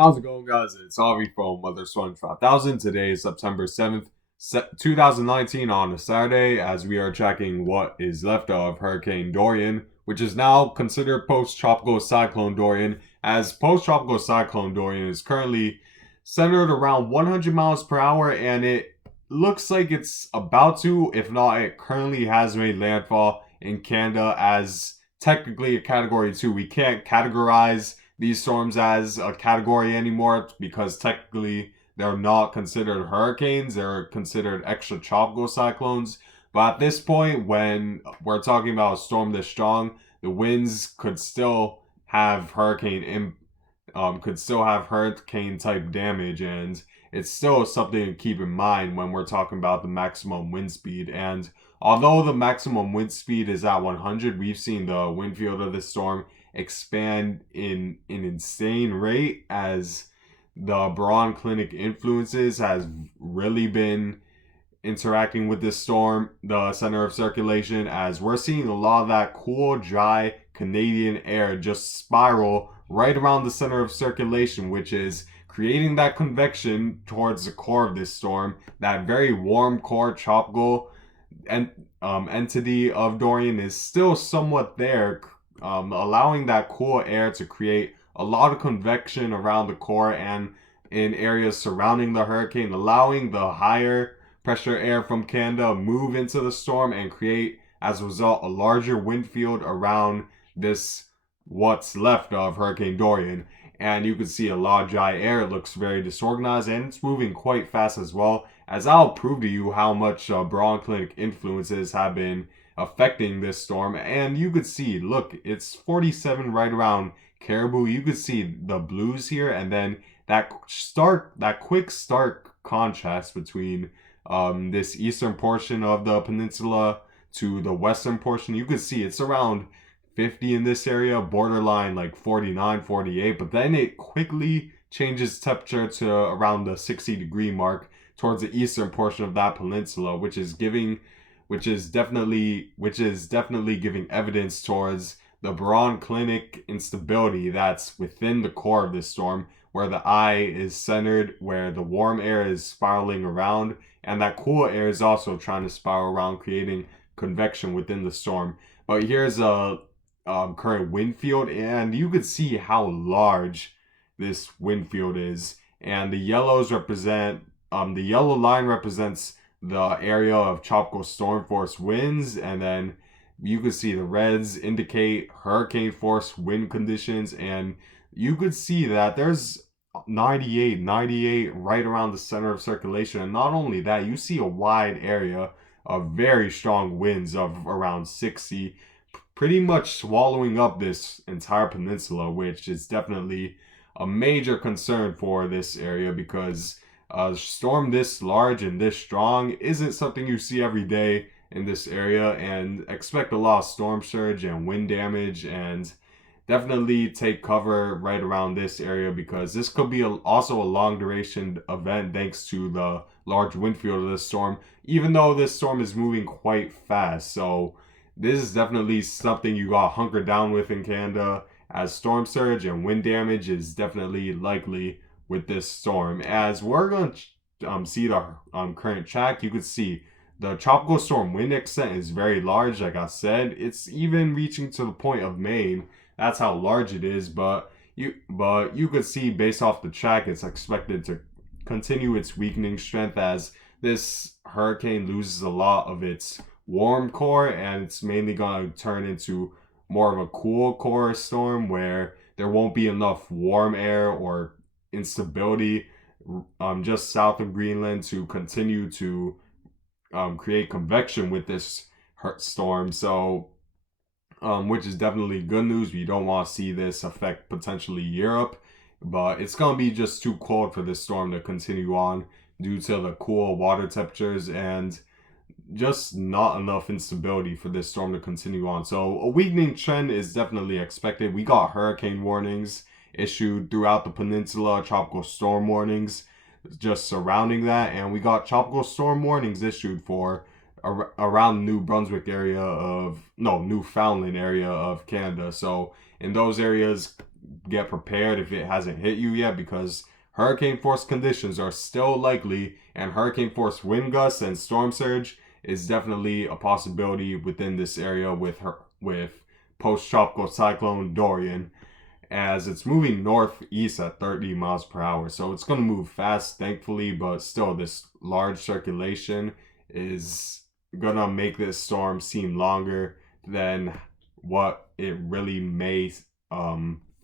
How's it going, guys? It's Avi from Weather Storm 5000. Today is September 7th, 2019 on a Saturday, as we are tracking what is left of Hurricane Dorian, which is now considered post-tropical cyclone Dorian, as post-tropical cyclone Dorian is currently centered around 100 miles per hour, and it looks like it's about to, if not, it currently has made landfall in Canada as technically a Category 2. We can't categorize these storms as a category anymore because technically they're not considered hurricanes, they're considered extratropical cyclones. But at this point, when we're talking about a storm this strong, the winds could still have hurricane type damage, and it's still something to keep in mind when we're talking about the maximum wind speed. And although the maximum wind speed is at 100, we've seen the wind field of this storm expand in an insane rate as the baronclinic influences has really been interacting with this storm, the center of circulation, as we're seeing a lot of that cool, dry Canadian air just spiral right around the center of circulation, which is creating that convection towards the core of this storm, that very warm core tropical entity of Dorian is still somewhat there, allowing that cool air to create a lot of convection around the core and in areas surrounding the hurricane, allowing the higher pressure air from Canada move into the storm and create, as a result, a larger wind field around this what's left of Hurricane Dorian. And you can see a lot of dry air. It looks very disorganized and it's moving quite fast as well, as I'll prove to you how much baronclinic influences have been affecting this storm. And you could see, look, it's 47 right around Caribou. You could see the blues here, and then that quick stark contrast between this eastern portion of the peninsula to the western portion. You could see it's around 50 in this area, borderline like 49, 48, but then it quickly changes temperature to around the 60-degree mark towards the eastern portion of that peninsula, which is definitely giving evidence towards the baronclinic instability that's within the core of this storm, where the eye is centered, where the warm air is spiraling around, and that cool air is also trying to spiral around, creating convection within the storm. But here's a current wind field, and you could see how large this wind field is. And the yellows represent the yellow line represents the area of tropical storm force winds, and then you could see the reds indicate hurricane force wind conditions, and you could see that there's 98 right around the center of circulation. And not only that, you see a wide area of very strong winds of around 60, pretty much swallowing up this entire peninsula, which is definitely a major concern for this area, because a storm this large and this strong isn't something you see every day in this area, and expect a lot of storm surge and wind damage, and definitely take cover right around this area, because this could be also a long duration event thanks to the large wind field of this storm, even though this storm is moving quite fast. So this is definitely something you got hunker down with in Canada, as storm surge and wind damage is definitely likely with this storm. As we're going to see the current track, you could see the tropical storm wind extent is very large. Like I said, it's even reaching to the point of Maine. That's how large it is. But you could see, based off the track, it's expected to continue its weakening strength as this hurricane loses a lot of its warm core, and it's mainly going to turn into more of a cool core storm where there won't be enough warm air or instability just south of Greenland to continue to create convection with this storm. So which is definitely good news. We don't want to see this affect potentially Europe, but it's going to be just too cold for this storm to continue on due to the cool water temperatures, and just not enough instability for this storm to continue on. So a weakening trend is definitely expected. We got hurricane warnings issued throughout the peninsula, tropical storm warnings just surrounding that, and we got tropical storm warnings issued for around New Brunswick area of Newfoundland area of Canada. So in those areas, get prepared if it hasn't hit you yet, because hurricane force conditions are still likely, and hurricane force wind gusts and storm surge is definitely a possibility within this area with post-tropical cyclone Dorian, as it's moving northeast at 30 miles per hour. So it's going to move fast, thankfully, but still, this large circulation is going to make this storm seem longer than what it really may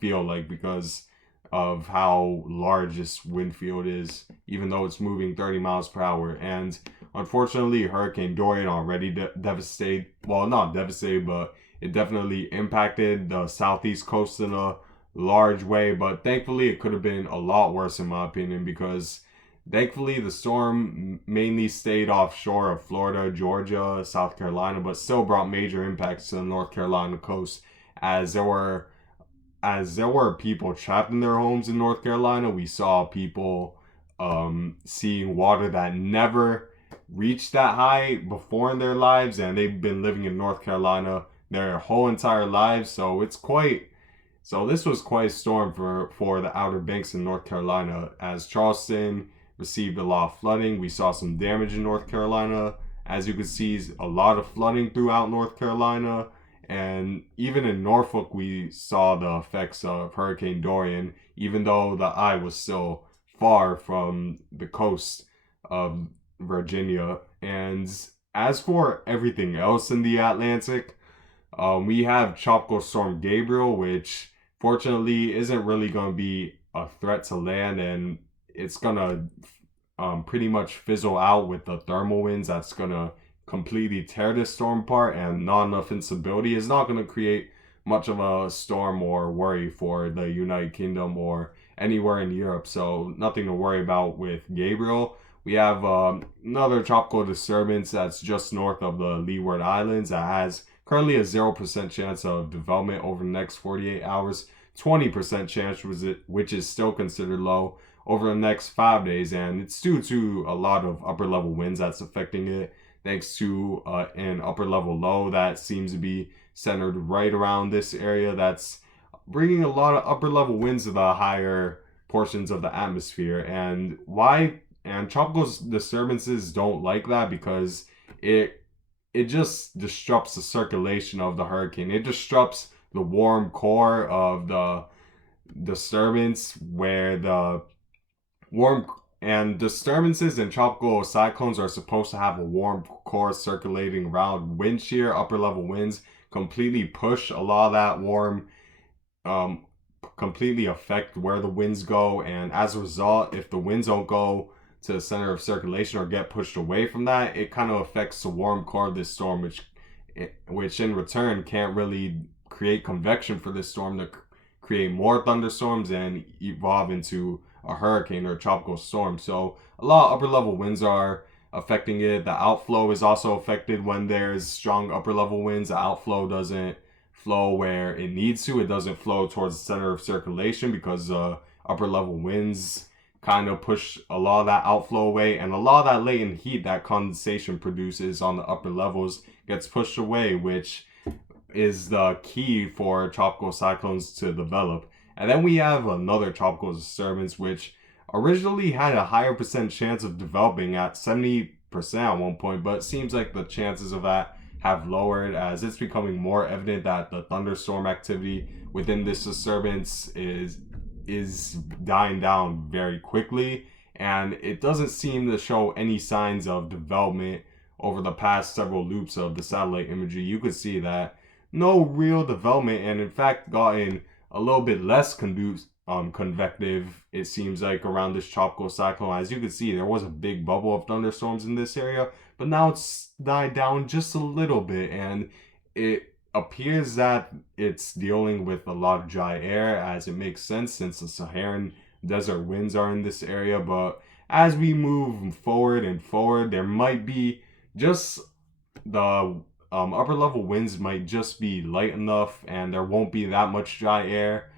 feel like, because of how large this wind field is, even though it's moving 30 miles per hour. And unfortunately, Hurricane Dorian already devastated, well, not devastated, but it definitely impacted the southeast coast in a large way. But thankfully, it could have been a lot worse, in my opinion, because thankfully the storm mainly stayed offshore of Florida, Georgia, South Carolina, but still brought major impacts to the North Carolina coast, as there were people trapped in their homes in North Carolina. We saw people seeing water that never reached that high before in their lives, and they've been living in North Carolina their whole entire lives. So this was quite a storm for the Outer Banks in North Carolina, as Charleston received a lot of flooding. We saw some damage in North Carolina. As you can see, a lot of flooding throughout North Carolina. And even in Norfolk, we saw the effects of Hurricane Dorian, even though the eye was still far from the coast of Virginia. And as for everything else in the Atlantic, we have Tropical Storm Gabriel, which fortunately isn't really going to be a threat to land, and it's going to pretty much fizzle out with the thermal winds. That's going to completely tear this storm apart, and not enough instability is not going to create much of a storm or worry for the United Kingdom or anywhere in Europe. So nothing to worry about with Gabriel. We have another tropical disturbance that's just north of the Leeward Islands that has currently a 0% chance of development over the next 48 hours, 20% chance, which is still considered low, over the next 5 days. And it's due to a lot of upper level winds that's affecting it, thanks to an upper level low that seems to be centered right around this area, that's bringing a lot of upper level winds to the higher portions of the atmosphere. And tropical disturbances don't like that, because it just disrupts the circulation of the hurricane. It disrupts the warm core of the disturbance, where the warm and disturbances and tropical cyclones are supposed to have a warm core circulating around. Wind shear, upper level winds completely push a lot of that warm, completely affect where the winds go. And as a result, if the winds don't go to the center of circulation or get pushed away from that, it kind of affects the warm core of this storm, which in return can't really create convection for this storm to create more thunderstorms and evolve into a hurricane or a tropical storm. So a lot of upper level winds are affecting it. The outflow is also affected when there's strong upper level winds. The outflow doesn't flow where it needs to. It doesn't flow towards the center of circulation, because upper level winds kind of push a lot of that outflow away, and a lot of that latent heat that condensation produces on the upper levels gets pushed away, which is the key for tropical cyclones to develop. And then we have another tropical disturbance, which originally had a higher percent chance of developing at 70% at one point, but it seems like the chances of that have lowered, as it's becoming more evident that the thunderstorm activity within this disturbance is dying down very quickly, and it doesn't seem to show any signs of development. Over the past several loops of the satellite imagery, you could see that no real development, and in fact gotten a little bit less convective, it seems like, around this tropical cyclone. As you can see, there was a big bubble of thunderstorms in this area, but now it's died down just a little bit, and it appears that it's dealing with a lot of dry air, as it makes sense since the Saharan desert winds are in this area. But as we move forward, there might be just the upper level winds might just be light enough, and there won't be that much dry air,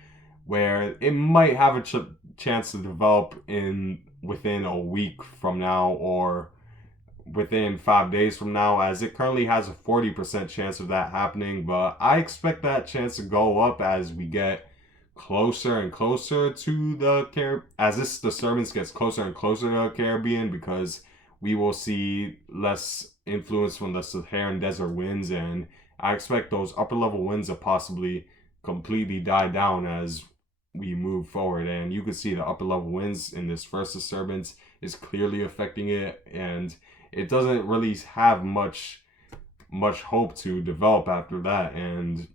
where it might have a chance to develop within a week from now, or within 5 days from now, as it currently has a 40% chance of that happening. But I expect that chance to go up as we get closer and closer to the Caribbean, as this disturbance gets closer and closer to the Caribbean, because we will see less influence from the Saharan desert winds, and I expect those upper level winds to possibly completely die down as we move forward. And you can see the upper level winds in this first disturbance is clearly affecting it, and it doesn't really have much hope to develop after that. And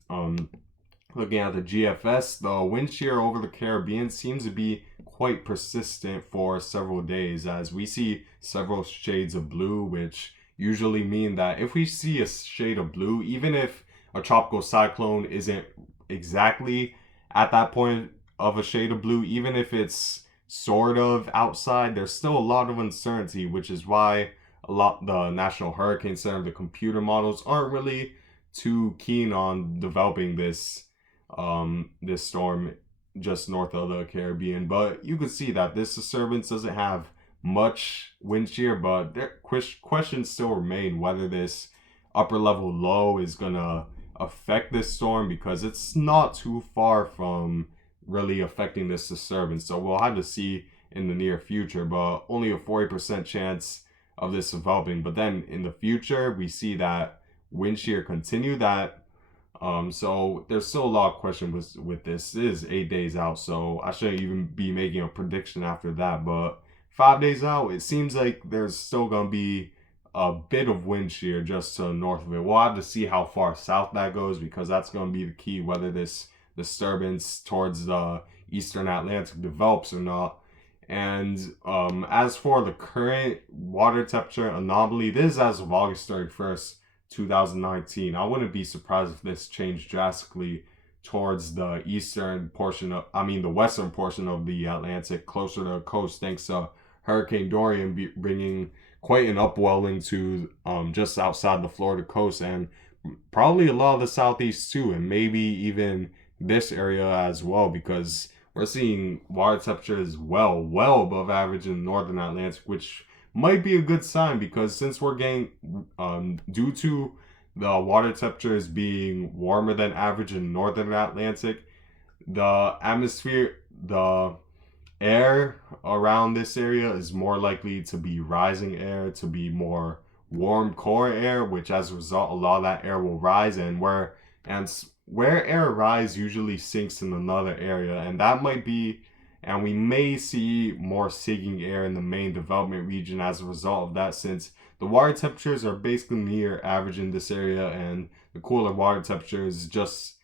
looking at the GFS, the wind shear over the Caribbean seems to be quite persistent for several days, as we see several shades of blue, which usually mean that if we see a shade of blue, even if a tropical cyclone isn't exactly at that point of a shade of blue, even if it's sort of outside, there's still a lot of uncertainty, which is why the National Hurricane Center, the computer models, aren't really too keen on developing this storm just north of the Caribbean. But you can see that this disturbance doesn't have much wind shear, but questions still remain whether this upper level low is gonna affect this storm, because it's not too far from really affecting this disturbance. So we'll have to see in the near future, but only a 40% chance of this developing. But then in the future, we see that wind shear continue that. So there's still a lot of questions with this. It is 8 days out, so I shouldn't even be making a prediction after that. But 5 days out, it seems like there's still gonna be a bit of wind shear just to the north of it. We'll have to see how far south that goes, because that's gonna be the key, whether this disturbance towards the eastern Atlantic develops or not. And as for the current water temperature anomaly, this is as of August 31st, 2019. I wouldn't be surprised if this changed drastically towards the western portion of the Atlantic, closer to the coast, thanks to Hurricane Dorian bringing quite an upwelling to just outside the Florida coast, and probably a lot of the southeast too, and maybe even this area as well, because we're seeing water temperatures well above average in the northern Atlantic, which might be a good sign, because since we're getting due to the water temperatures being warmer than average in the northern Atlantic, the air around this area is more likely to be rising air, to be more warm core air, which as a result, a lot of that air will rise, and where air rises usually sinks in another area, and we may see more sinking air in the main development region as a result of that, since the water temperatures are basically near average in this area, and the cooler water temperatures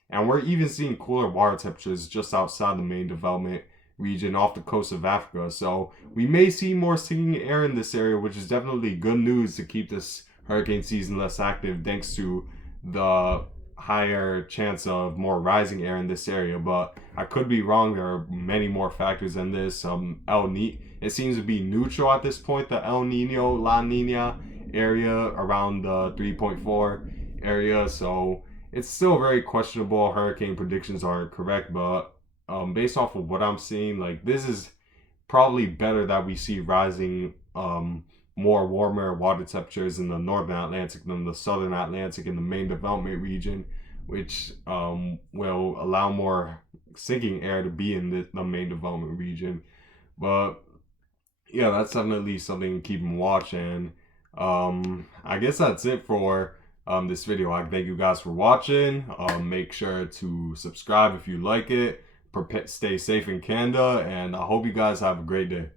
and we're even seeing cooler water temperatures just outside the main development region off the coast of Africa. So we may see more sinking air in this area, which is definitely good news to keep this hurricane season less active, thanks to the higher chance of more rising air in this area. But I could be wrong. There are many more factors than this. It seems to be neutral at this point, the El Nino La Nina area around the 3.4 area, so it's still very questionable. Hurricane predictions are correct, but based off of what I'm seeing, like, this is probably better that we see rising more warmer water temperatures in the northern Atlantic than the southern Atlantic in the main development region, which will allow more sinking air to be in the main development region. But yeah, that's definitely something to keep in watch. And I guess that's it for this video. I thank you guys for watching. Make sure to subscribe if you like it. Stay safe in Canada, and I hope you guys have a great day.